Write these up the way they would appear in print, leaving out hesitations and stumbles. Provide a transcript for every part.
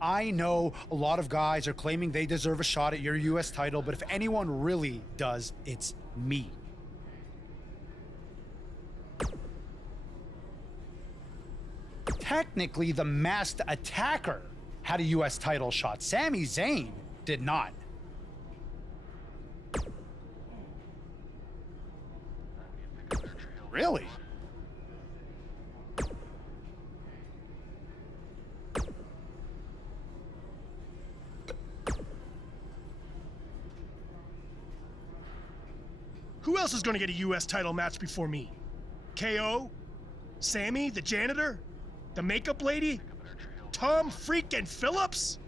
I know a lot of guys are claiming they deserve a shot at your US title, but if anyone really does, it's me. Technically, the Masked Attacker had a US title shot. Sami Zayn did not. Really? Who else is going to get a US title match before me? KO? Sammy, the janitor? The makeup lady? Tom freaking Phillips?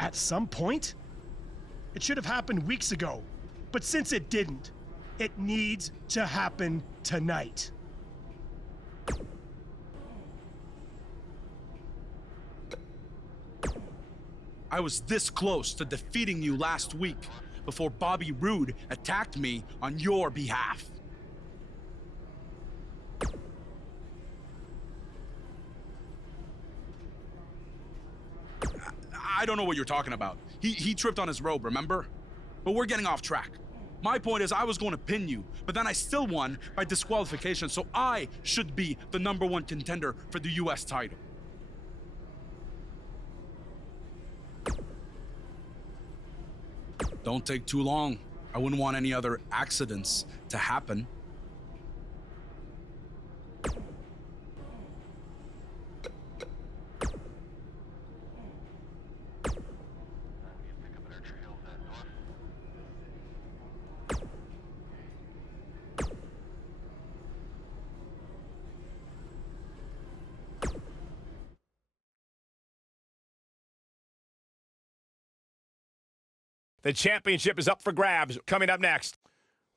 At some point? It should have happened weeks ago. But since it didn't, it needs to happen tonight. I was this close to defeating you last week before Bobby Roode attacked me on your behalf. I don't know what you're talking about. He tripped on his robe, remember? But we're getting off track. My point is I was going to pin you, but then I still won by disqualification, so I should be the #1 contender for the US title. Don't take too long. I wouldn't want any other accidents to happen. The championship is up for grabs. Coming up next,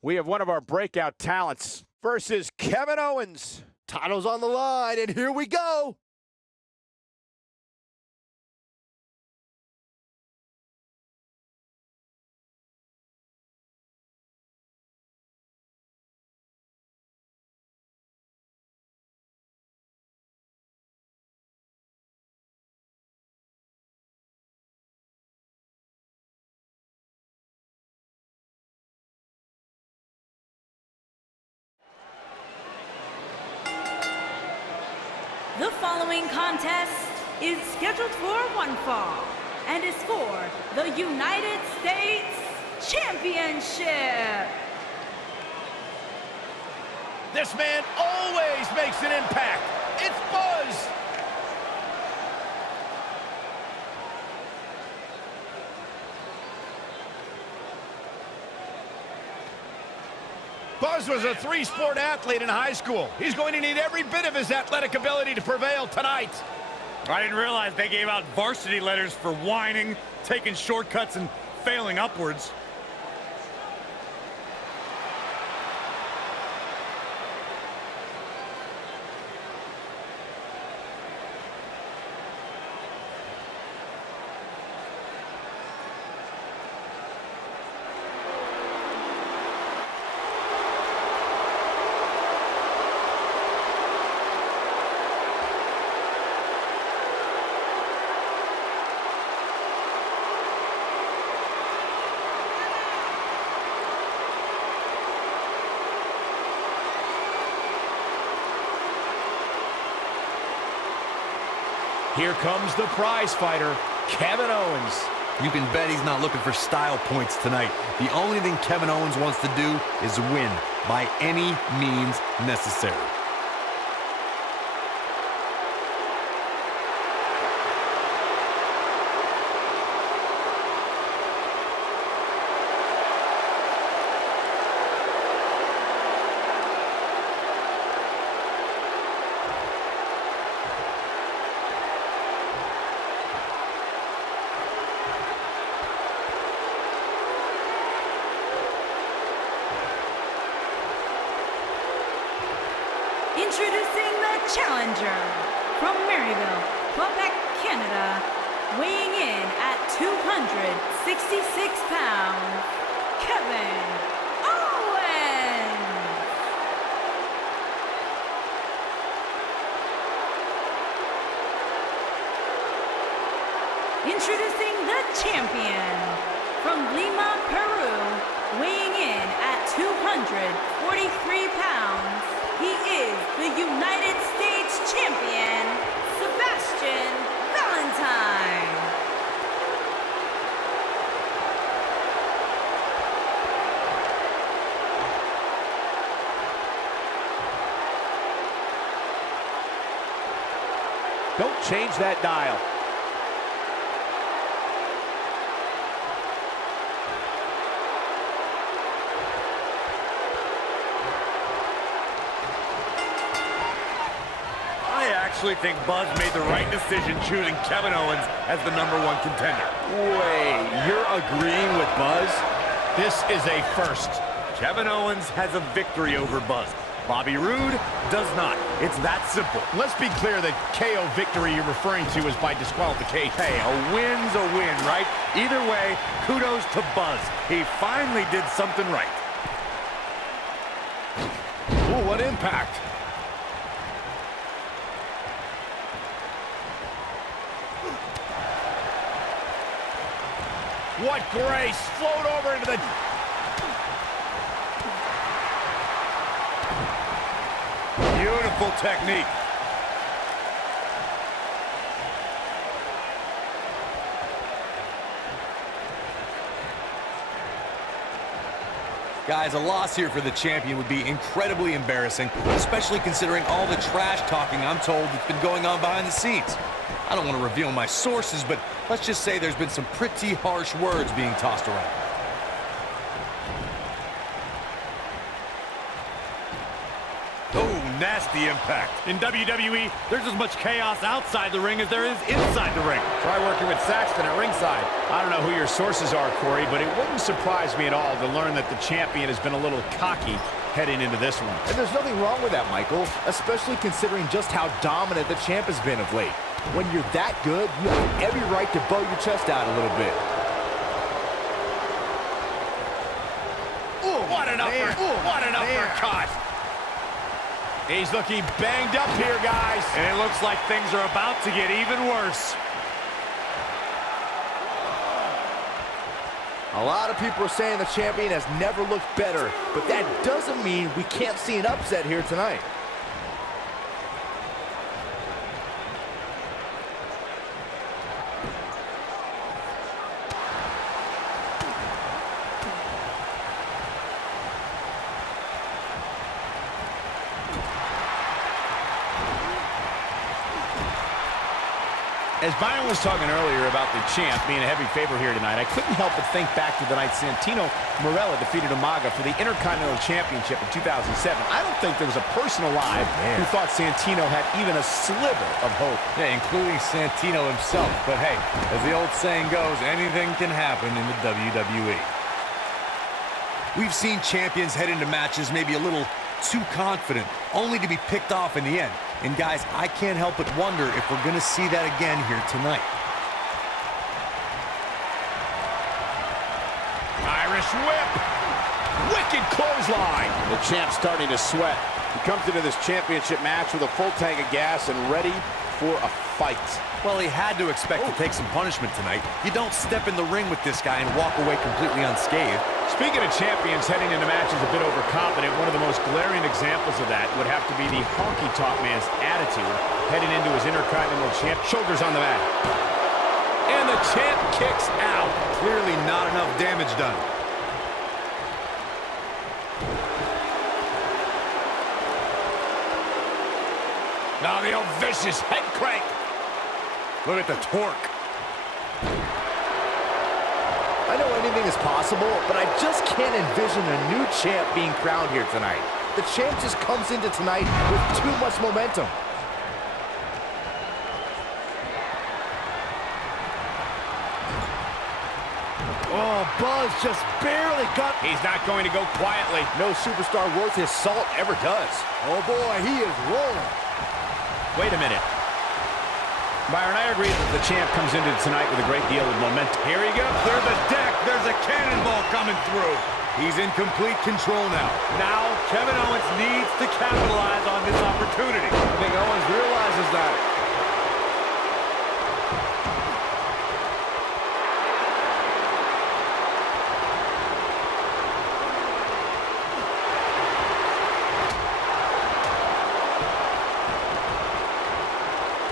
we have one of our breakout talents versus Kevin Owens. Title's on the line, and here we go. The following contest is scheduled for one fall and is for the United States Championship. This man always makes an impact. It's Buzz. Buzz was a three-sport athlete in high school. He's going to need every bit of his athletic ability to prevail tonight. I didn't realize they gave out varsity letters for whining, taking shortcuts, and failing upwards. Here comes the prize fighter, Kevin Owens. You can bet he's not looking for style points tonight. The only thing Kevin Owens wants to do is win by any means necessary. Introducing the challenger from Maryville, Quebec, Canada, weighing in at 266 pounds, Kevin Owens. Introducing the champion from Lima, Peru, weighing in at 243 pounds. He is the United States champion, Sebastian Valentine. Don't change that dial. I actually think Buzz made the right decision choosing Kevin Owens as the #1 contender. Wait, you're agreeing with Buzz? This is a first. Kevin Owens has a victory over Buzz. Bobby Roode does not. It's that simple. Let's be clear, the KO victory you're referring to is by disqualification. Hey, a win's a win, right? Either way, kudos to Buzz. He finally did something right. Ooh, what impact. What grace! Float over into the... Beautiful technique. Guys, a loss here for the champion would be incredibly embarrassing, especially considering all the trash talking I'm told that's been going on behind the scenes. I don't want to reveal my sources, but let's just say there's been some pretty harsh words being tossed around. Oh, nasty impact. In WWE, there's as much chaos outside the ring as there is inside the ring. Try working with Saxton at ringside. I don't know who your sources are, Corey, but it wouldn't surprise me at all to learn that the champion has been a little cocky heading into this one. And there's nothing wrong with that, Michael, especially considering just how dominant the champ has been of late. When you're that good, you have every right to bow your chest out a little bit. Ooh, what an uppercut! He's looking banged up here, guys. And it looks like things are about to get even worse. A lot of people are saying the champion has never looked better, but that doesn't mean we can't see an upset here tonight. As Byron was talking earlier about the champ being a heavy favorite here tonight, I couldn't help but think back to the night Santino Marella defeated Umaga for the Intercontinental Championship in 2007. I don't think there was a person alive who thought Santino had even a sliver of hope. Yeah, including Santino himself. But hey, as the old saying goes, anything can happen in the WWE. We've seen champions head into matches maybe a little too confident, only to be picked off in the end. And guys, I can't help but wonder if we're going to see that again here tonight. Irish whip! Wicked clothesline! The champ's starting to sweat. He comes into this championship match with a full tank of gas and ready for a fight. Well, he had to expect to take some punishment tonight. You don't step in the ring with this guy and walk away completely unscathed. Speaking of champions heading into matches a bit overconfident, one of the most glaring examples of that would have to be the honky-tonk man's attitude heading into his Intercontinental Champ. Shoulders on the mat. And the champ kicks out. Clearly not enough damage done. Now the old vicious head crank. Look at the torque. I know anything is possible, but I just can't envision a new champ being crowned here tonight. The champ just comes into tonight with too much momentum. Oh, Buzz just barely got... He's not going to go quietly. No superstar worth his salt ever does. Oh boy, he is rolling. Wait a minute. Byron, I agree that the champ comes into tonight with a great deal of momentum. Here he goes. Clear the deck. There's a cannonball coming through. He's in complete control now. Now, Kevin Owens needs to capitalize on this opportunity. I think Owens realizes that.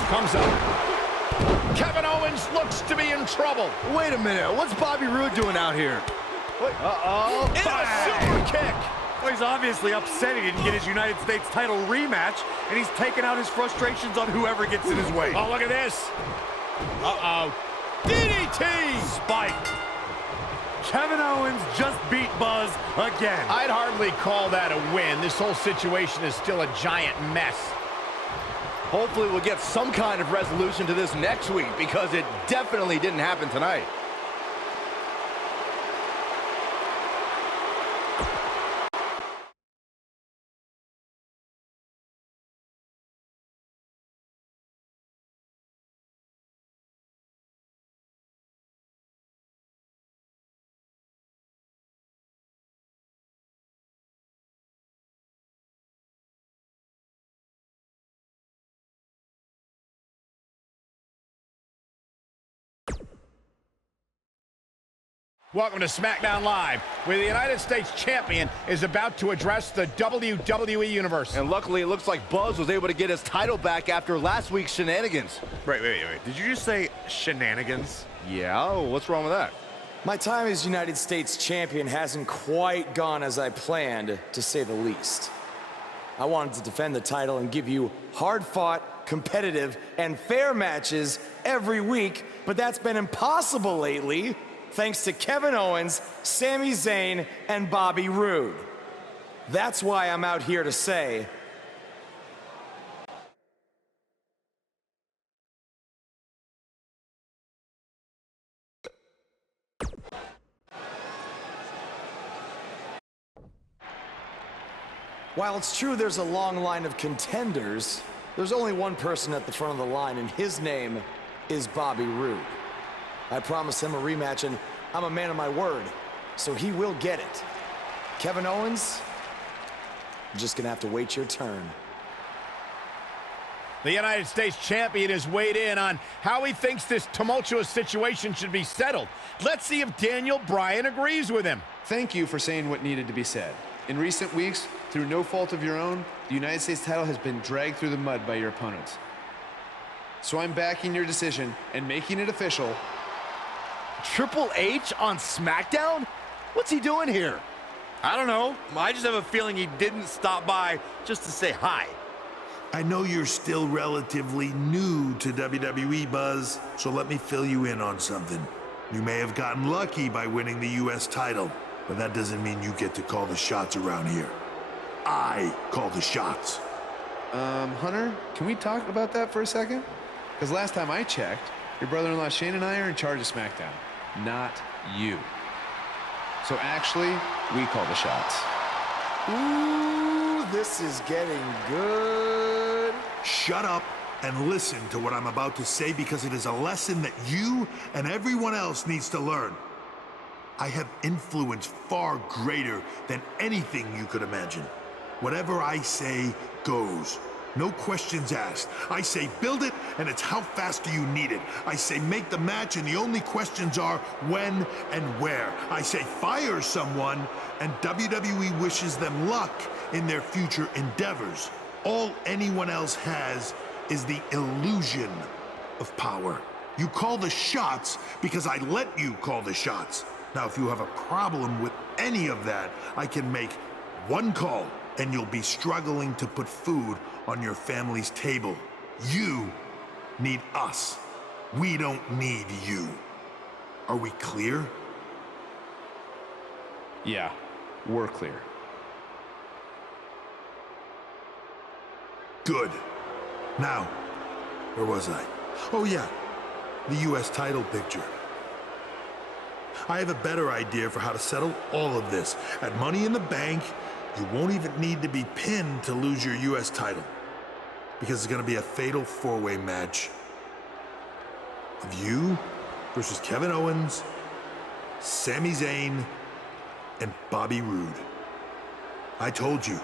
comes up. Kevin Owens looks to be in trouble. Wait a minute, what's Bobby Roode doing out here? Uh-oh. And a super kick. Well, he's obviously upset he didn't get his United States title rematch, and he's taking out his frustrations on whoever gets in his way. Oh, look at this. Uh-oh. DDT! Spike. Kevin Owens just beat Buzz again. I'd hardly call that a win. This whole situation is still a giant mess. Hopefully we'll get some kind of resolution to this next week, because it definitely didn't happen tonight. Welcome to SmackDown Live, where the United States Champion is about to address the WWE Universe. And luckily, it looks like Buzz was able to get his title back after last week's shenanigans. Wait. Did you just say shenanigans? Yeah, what's wrong with that? My time as United States champion hasn't quite gone as I planned, to say the least. I wanted to defend the title and give you hard-fought, competitive, and fair matches every week, but that's been impossible lately, thanks to Kevin Owens, Sami Zayn, and Bobby Roode. That's why I'm out here to say, while it's true there's a long line of contenders, there's only one person at the front of the line, and his name is Bobby Roode. I promised him a rematch, and I'm a man of my word, so he will get it. Kevin Owens, you're just gonna have to wait your turn. The United States Champion has weighed in on how he thinks this tumultuous situation should be settled. Let's see if Daniel Bryan agrees with him. Thank you for saying what needed to be said. In recent weeks, through no fault of your own, the United States title has been dragged through the mud by your opponents. So I'm backing your decision and making it official. Triple H on SmackDown? What's he doing here? I don't know. I just have a feeling he didn't stop by just to say hi. I know you're still relatively new to WWE, Buzz, so let me fill you in on something. You may have gotten lucky by winning the U.S. title, but that doesn't mean you get to call the shots around here. I call the shots. Hunter, can we talk about that for a second? Because last time I checked, your brother-in-law Shane and I are in charge of SmackDown, not you. So actually, we call the shots. Ooh, this is getting good. Shut up and listen to what I'm about to say, because it is a lesson that you and everyone else needs to learn. I have influence far greater than anything you could imagine. Whatever I say goes. No questions asked. I say build it, and it's how fast do you need it. I say make the match, and the only questions are when and where. I say fire someone, and WWE wishes them luck in their future endeavors. All anyone else has is the illusion of power. You call the shots because I let you call the shots. Now, if you have a problem with any of that, I can make one call, and you'll be struggling to put food on your family's table. You need us. We don't need you. Are we clear? Yeah, we're clear. Good. Now, where was I? Oh yeah, the U.S. title picture. I have a better idea for how to settle all of this. At Money in the Bank, you won't even need to be pinned to lose your U.S. title, because it's going to be a fatal four-way match of you versus Kevin Owens, Sami Zayn, and Bobby Roode. I told you,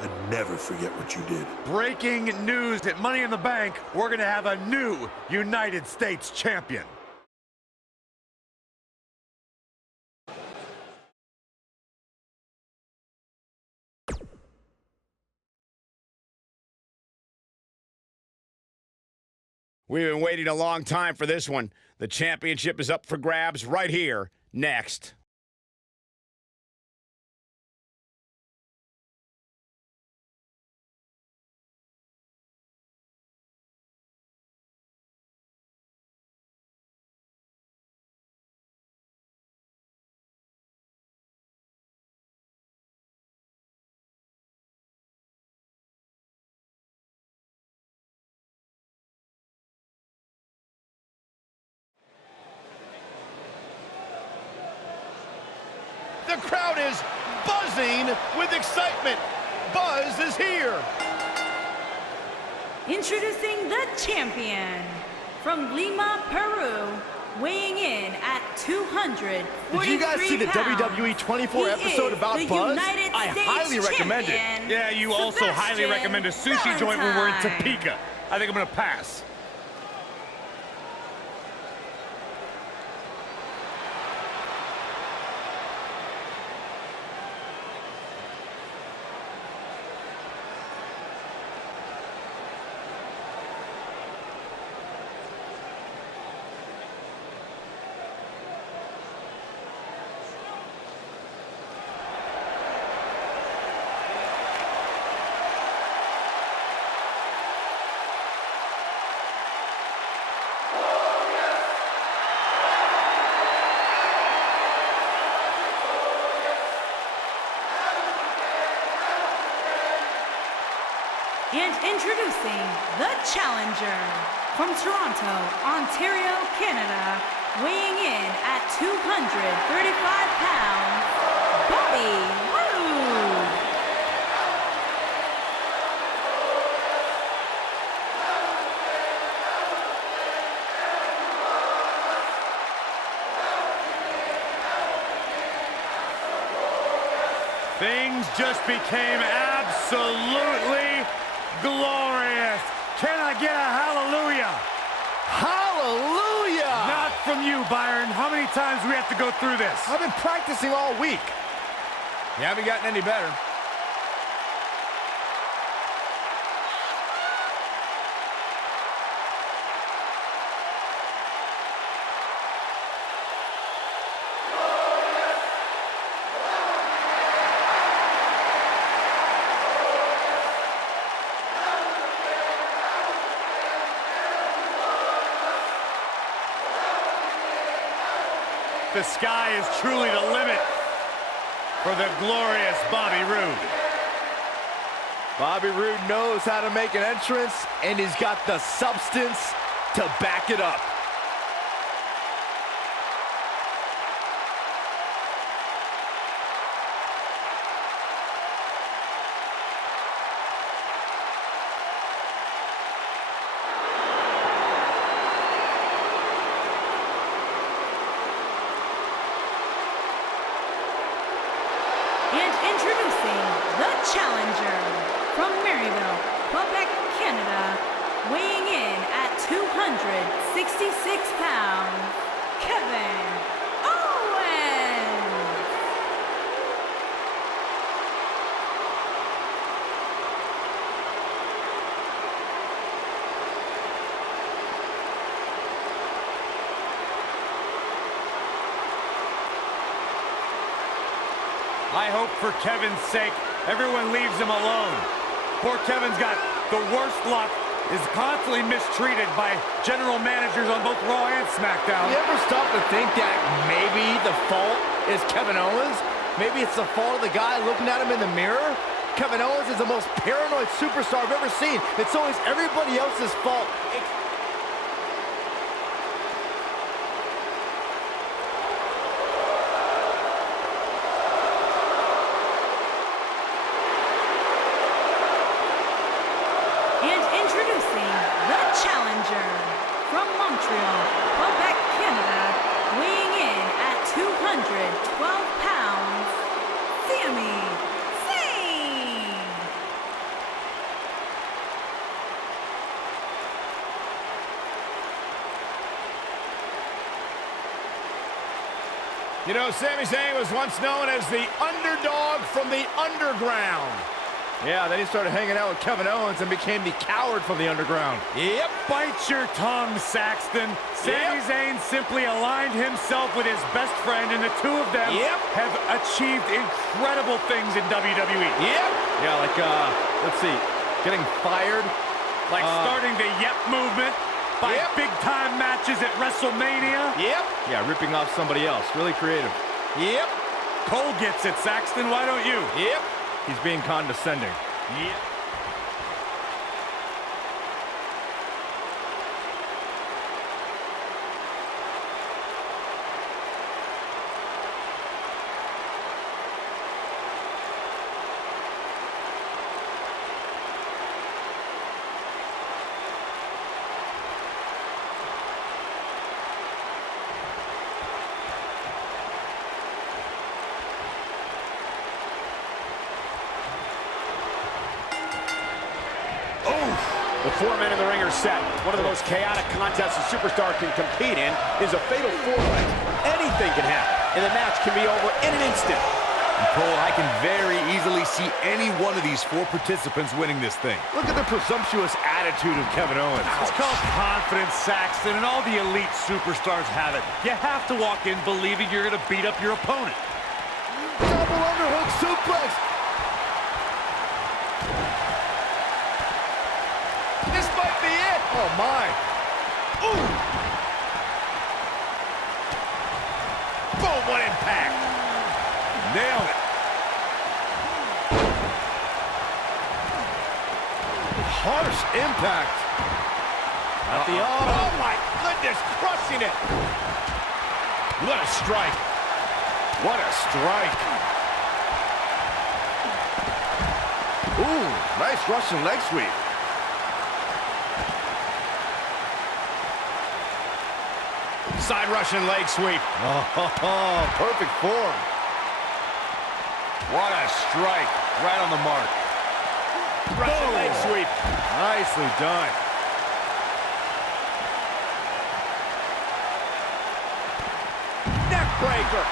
I'd never forget what you did. Breaking news at Money in the Bank, we're going to have a new United States champion. We've been waiting a long time for this one. The championship is up for grabs right here, next. The crowd is buzzing with excitement. Buzz is here. Introducing the champion from Lima, Peru, weighing in at 243 Did you guys see the pounds. WWE 24 He episode is about the Buzz? United I States highly recommend it. champion, Yeah, you also highly Sebastian recommend a sushi joint when we're in Valentine. Topeka. I think I'm going to pass. And introducing the challenger from Toronto, Ontario, Canada, weighing in at 235 pounds, Bobby Roode. Things just became absolutely glorious. Can I get a hallelujah? Hallelujah! Not from you, Byron. How many times do we have to go through this? I've been practicing all week. You haven't gotten any better. The sky is truly the limit for the glorious Bobby Roode. Bobby Roode knows how to make an entrance, and he's got the substance to back it up. And introducing the challenger from Maryville, Quebec, Canada, weighing in at 266 pounds, Kevin Owens. I hope for Kevin's sake, everyone leaves him alone. Poor Kevin's got the worst luck, is constantly mistreated by general managers on both Raw and SmackDown. You ever stop to think that maybe the fault is Kevin Owens? Maybe it's the fault of the guy looking at him in the mirror? Kevin Owens is the most paranoid superstar I've ever seen. It's always everybody else's fault. And introducing the challenger from Montreal, Quebec, Canada, weighing in at 212 pounds, Sami Zayn. You know, Sami Zayn was once known as the underdog from the underground. Yeah, then he started hanging out with Kevin Owens and became the coward from the underground. Yep, bite your tongue, Saxton. Sami Zayn simply aligned himself with his best friend, and the two of them have achieved incredible things in WWE. Yeah, like, let's see, getting fired. Like starting the Yep movement by big-time matches at WrestleMania. Yeah, ripping off somebody else. Really creative. Cole gets it, Saxton. Why don't you? He's being condescending. The 4 men in the ring are set. One of the most chaotic contests a superstar can compete in is a fatal 4-way. Anything can happen, and the match can be over in an instant. And Cole, I can very easily see any one of these 4 participants winning this thing. Look at the presumptuous attitude of Kevin Owens. It's called confidence, Saxton, and all the elite superstars have it. You have to walk in believing you're going to beat up your opponent. Double underhook suplex. This might be it. Oh, my. Ooh. Boom, what impact. Nailed it. Harsh impact. At the arm. Oh, my goodness, crushing it. What a strike. What a strike. Ooh, nice Russian leg sweep. Side Russian leg sweep. Oh, perfect form. What a strike. Right on the mark. Russian leg sweep. Nicely done. Neck breaker.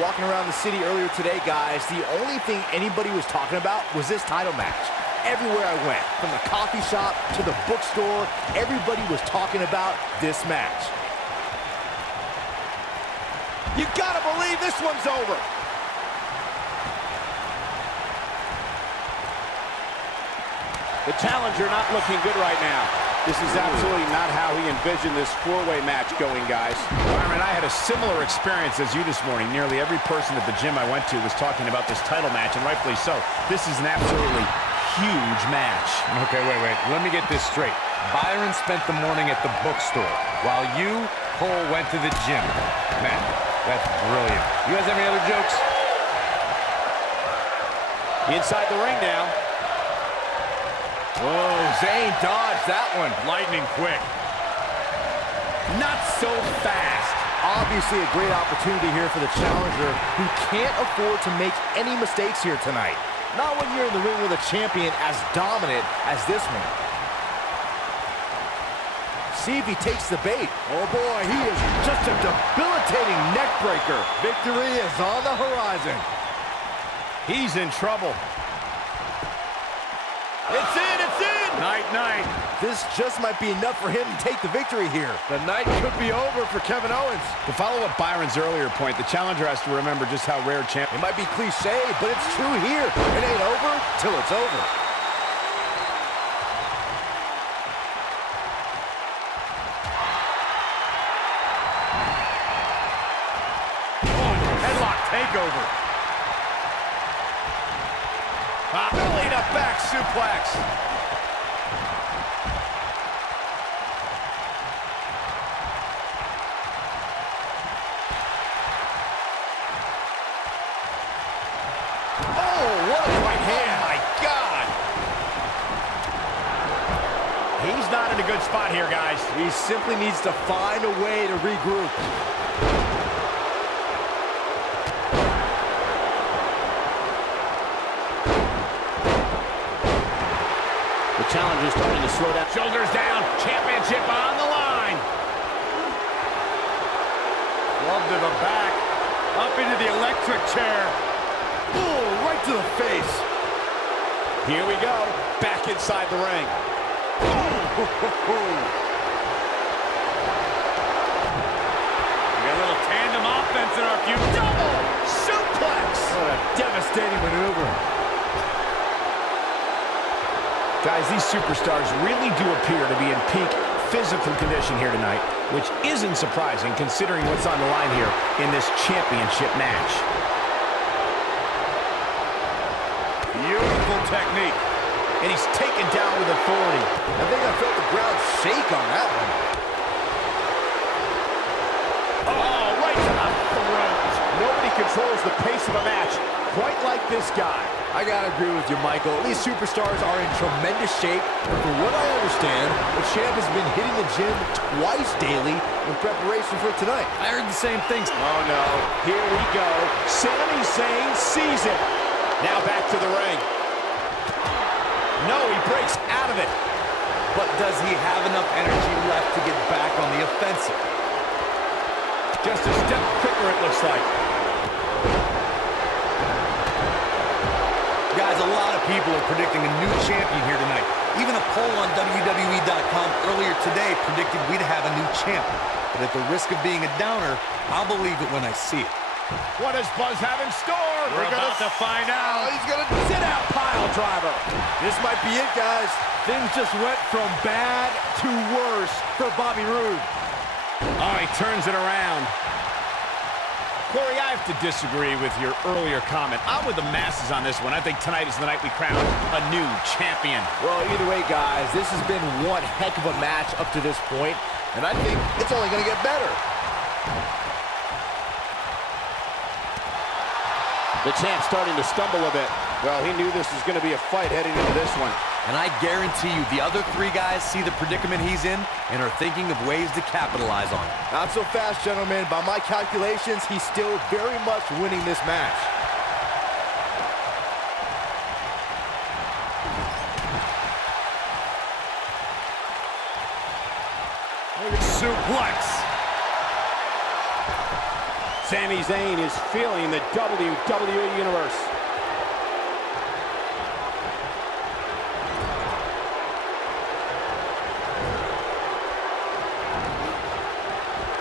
Walking around the city earlier today, guys, the only thing anybody was talking about was this title match. Everywhere I went, from the coffee shop to the bookstore, everybody was talking about this match. You gotta believe this one's over. The challenger not looking good right now. This is absolutely not how he envisioned this 4-way match going, guys. Byron, I had a similar experience as you this morning. Nearly every person at the gym I went to was talking about this title match, and rightfully so. This is an absolutely huge match. Okay, wait. Let me get this straight. Byron spent the morning at the bookstore, while you, Cole, went to the gym. Man, that's brilliant. You guys have any other jokes? Inside the ring now. Whoa, Zayn dodged that one. Lightning quick. Not so fast. Obviously a great opportunity here for the challenger, who can't afford to make any mistakes here tonight. Not when you're in the ring with a champion as dominant as this one. See if he takes the bait. Oh boy, he is just a debilitating neck breaker. Victory is on the horizon. He's in trouble. It's in, it's in! Night. This just might be enough for him to take the victory here. The night could be over for Kevin Owens. To follow up Byron's earlier point, the challenger has to remember just how rare champ. It might be cliche, but it's true here. It ain't over till it's over. Headlock takeover. Belly to back suplex. Oh, what a right hand. My God. He's not in a good spot here, guys. He simply needs to find a way to regroup. Challenger's starting to slow down. Shoulders down. Championship on the line. Glove to the back. Up into the electric chair. Oh, right to the face. Here we go, back inside the ring. We got a little tandem offense in our feud. Double suplex. What a devastating maneuver. Guys, these superstars really do appear to be in peak physical condition here tonight, which isn't surprising considering what's on the line here in this championship match. Beautiful technique. And he's taken down with authority. I think I felt the ground shake on that one. Oh, right to the throat. Nobody controls the pace of a match quite like this guy. I gotta agree with you, Michael. These superstars are in tremendous shape. And from what I understand, the champ has been hitting the gym twice daily in preparation for tonight. I heard the same things. Oh, no. Here we go. Sami Zayn sees it. Now back to the ring. No, he breaks out of it. But does he have enough energy left to get back on the offensive? Just a step quicker, it looks like. Guys, a lot of people are predicting a new champion here tonight. Even a poll on WWE.com earlier today predicted we'd have a new champ. But at the risk of being a downer, I'll believe it when I see it. What does Buzz have in store? We're about to find out. He's gonna sit out pile driver. This might be it, guys. Things just went from bad to worse for Bobby Roode. Oh, he turns it around. Corey, I have to disagree with your earlier comment. I'm with the masses on this one. I think tonight is the night we crown a new champion. Well, either way, guys, this has been one heck of a match up to this point, and I think it's only gonna get better. The champ's starting to stumble a bit. Well, he knew this was going to be a fight heading into this one. And I guarantee you the other three guys see the predicament he's in and are thinking of ways to capitalize on it. Not so fast, gentlemen. By my calculations, he's still very much winning this match. Suplex. Sami Zayn is feeling the WWE Universe.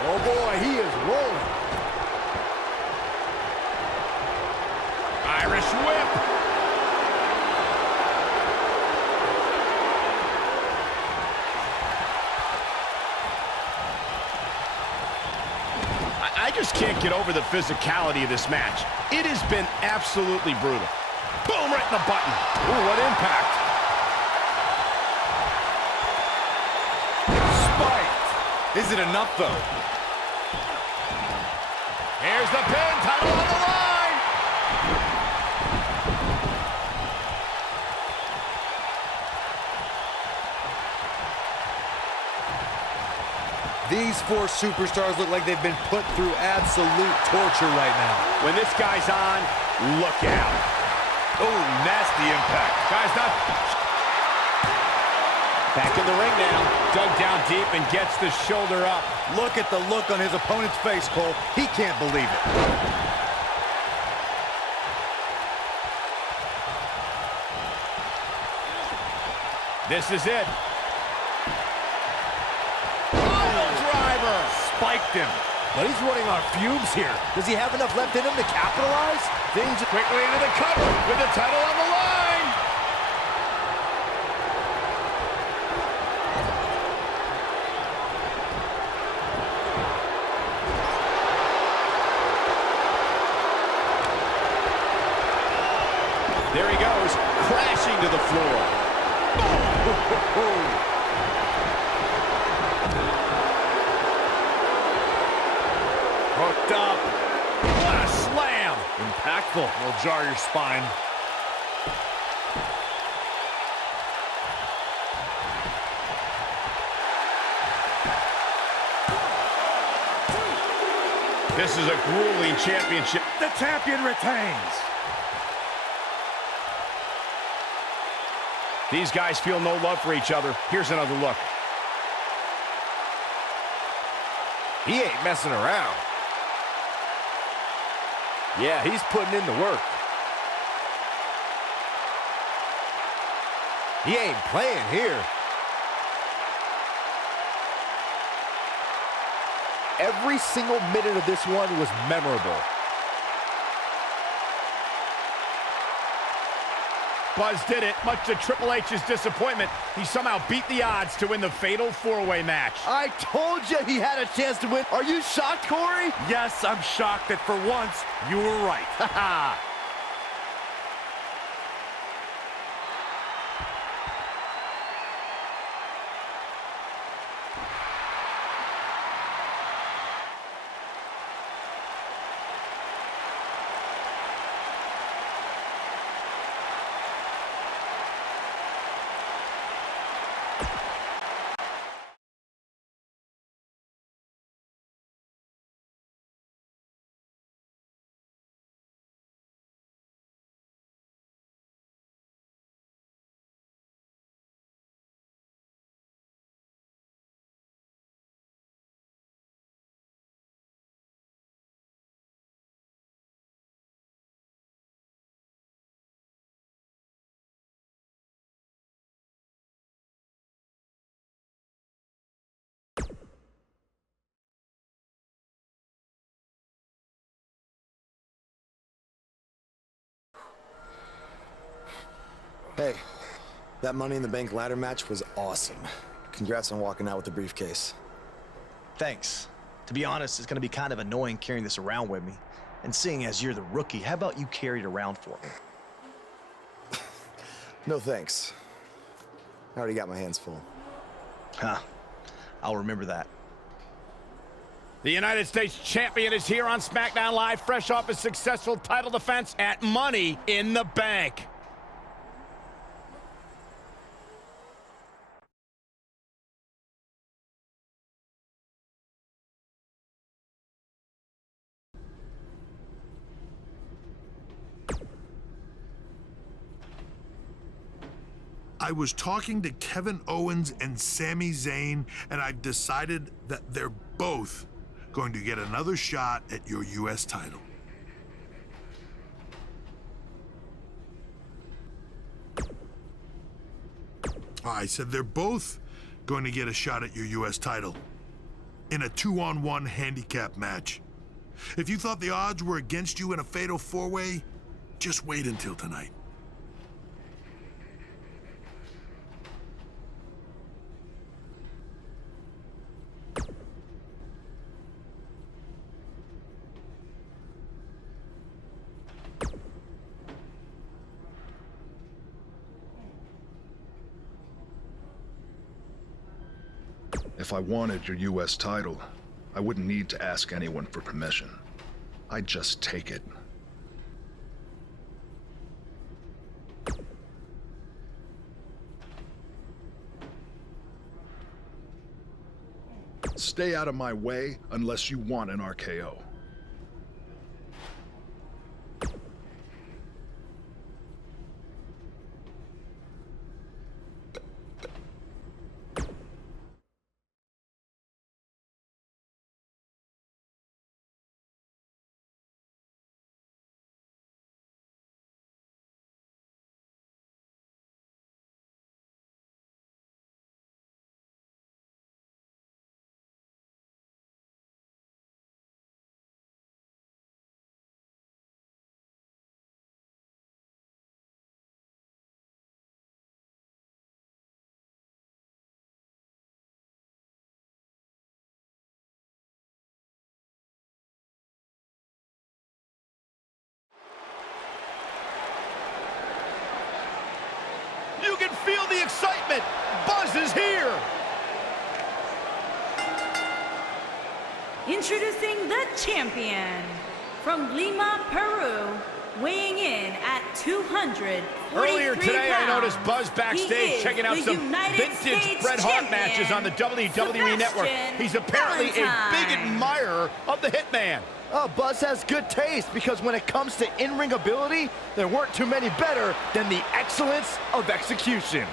Oh boy, he is rolling. Irish whip. I just can't get over the physicality of this match. It has been absolutely brutal. Boom, right in the button. Ooh, what impact. Spiked. Is it enough, though? Here's the pin, title on the line. These four superstars look like they've been put through absolute torture right now. When this guy's on, look out. Oh, nasty impact. Guys, not... Back in the ring now. Dug down deep and gets the shoulder up. Look at the look on his opponent's face, Cole. He can't believe it. This is it. Spiked him. But he's running on fumes here. Does he have enough left in him to capitalize? Things quickly into the cover with the title on the line. There he goes, crashing to the floor. Hooked up. What a slam! Impactful. Will jar your spine. This is a grueling championship. The champion retains. These guys feel no love for each other. Here's another look. He ain't messing around. Yeah, he's putting in the work. He ain't playing here. Every single minute of this one was memorable. Buzz did it, much to Triple H's disappointment. He somehow beat the odds to win the fatal four-way match. I told you he had a chance to win. Are you shocked, Corey? Yes, I'm shocked that for once, you were right. Haha. Hey, that Money in the Bank ladder match was awesome. Congrats on walking out with the briefcase. Thanks. To be honest, it's going to be kind of annoying carrying this around with me. And seeing as you're the rookie, how about you carry it around for me? No thanks. I already got my hands full. Huh. I'll remember that. The United States champion is here on SmackDown Live, fresh off his successful title defense at Money in the Bank. I was talking to Kevin Owens and Sami Zayn, and I've decided that they're both going to get another shot at your U.S. title. I said they're both going to get a shot at your U.S. title in a 2-on-1 handicap match. If you thought the odds were against you in a fatal four-way, just wait until tonight. If I wanted your U.S. title, I wouldn't need to ask anyone for permission. I'd just take it. Stay out of my way unless you want an RKO. You can feel the excitement. Buzz is here. Introducing the champion from Lima, Peru, weighing in at 243 Earlier today, pounds. I noticed Buzz backstage checking out some vintage Bret Hart matches on the WWE Network. He's apparently a big admirer of the Hitman. Oh, Buzz has good taste because when it comes to in-ring ability, there weren't too many better than the excellence of execution.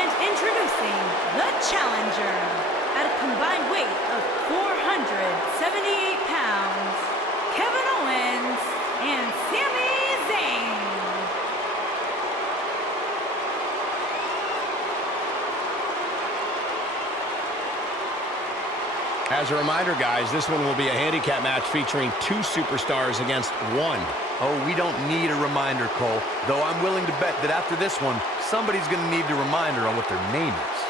And introducing the challenger at a combined weight of 478 pounds, Kevin Owens and Sami Zayn. As a reminder, guys, this one will be a handicap match featuring 2 superstars against 1. Oh, we don't need a reminder, Cole. Though I'm willing to bet that after this one, somebody's going to need a reminder on what their name is.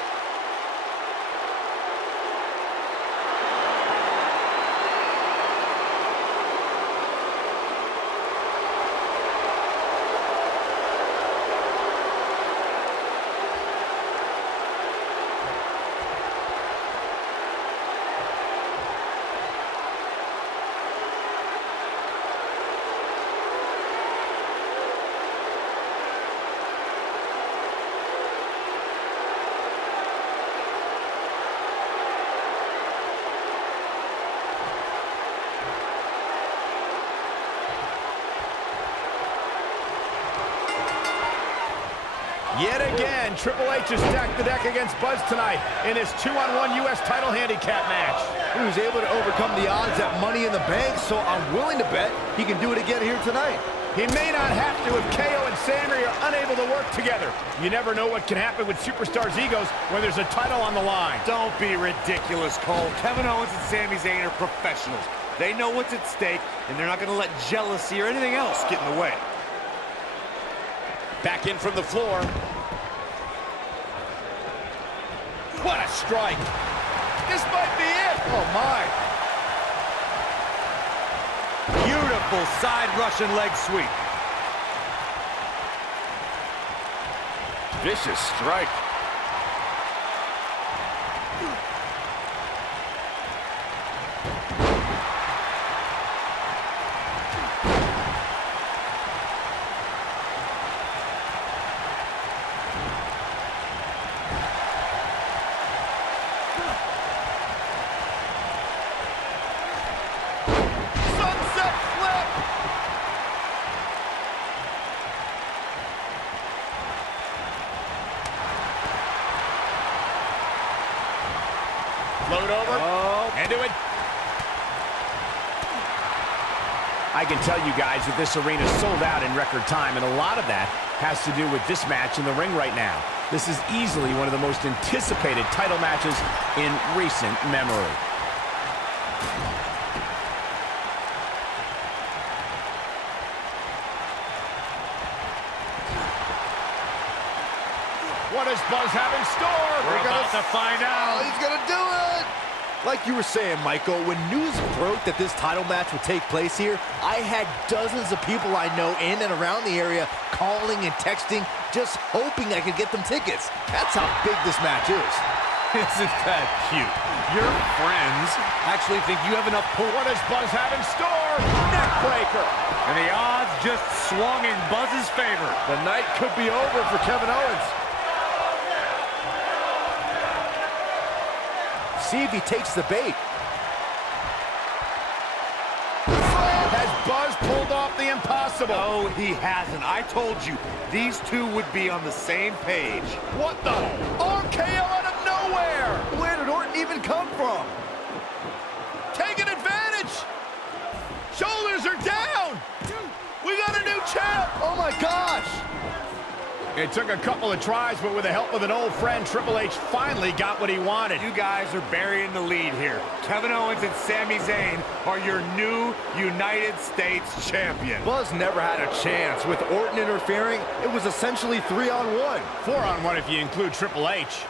Yet again, Triple H has stacked the deck against Buzz tonight in his 2-on-1 U.S. title handicap match. He was able to overcome the odds at Money in the Bank, so I'm willing to bet he can do it again here tonight. He may not have to if KO and Sami are unable to work together. You never know what can happen with superstars' egos when there's a title on the line. Don't be ridiculous, Cole. Kevin Owens and Sami Zayn are professionals. They know what's at stake, and they're not going to let jealousy or anything else get in the way. Back in from the floor. What a strike. This might be it. Oh, my. Beautiful side Russian leg sweep. Vicious strike. Float over. Into it. I can tell you guys that this arena sold out in record time, and a lot of that has to do with this match in the ring right now. This is easily one of the most anticipated title matches in recent memory. What does Buzz have in store? We're about to find out. Oh, he's going to do it! Like you were saying, Michael, when news broke that this title match would take place here, I had dozens of people I know in and around the area calling and texting, just hoping I could get them tickets. That's how big this match is. Isn't that cute? Your friends actually think you have enough pull. What does Buzz have in store? Neckbreaker. And the odds just swung in Buzz's favor. The night could be over for Kevin Owens. See if he takes the bait. Has Buzz pulled off the impossible? No, he hasn't. I told you, these two would be on the same page. What the? RKO out of nowhere! Where did Orton even come from? Taking advantage! Shoulders are down! We got a new champ! Oh my gosh! It took a couple of tries, but with the help of an old friend, Triple H finally got what he wanted. You guys are burying the lead here. Kevin Owens and Sami Zayn are your new United States champion. Buzz never had a chance. With Orton interfering, it was essentially 3-on-1. 4-on-1 if you include Triple H.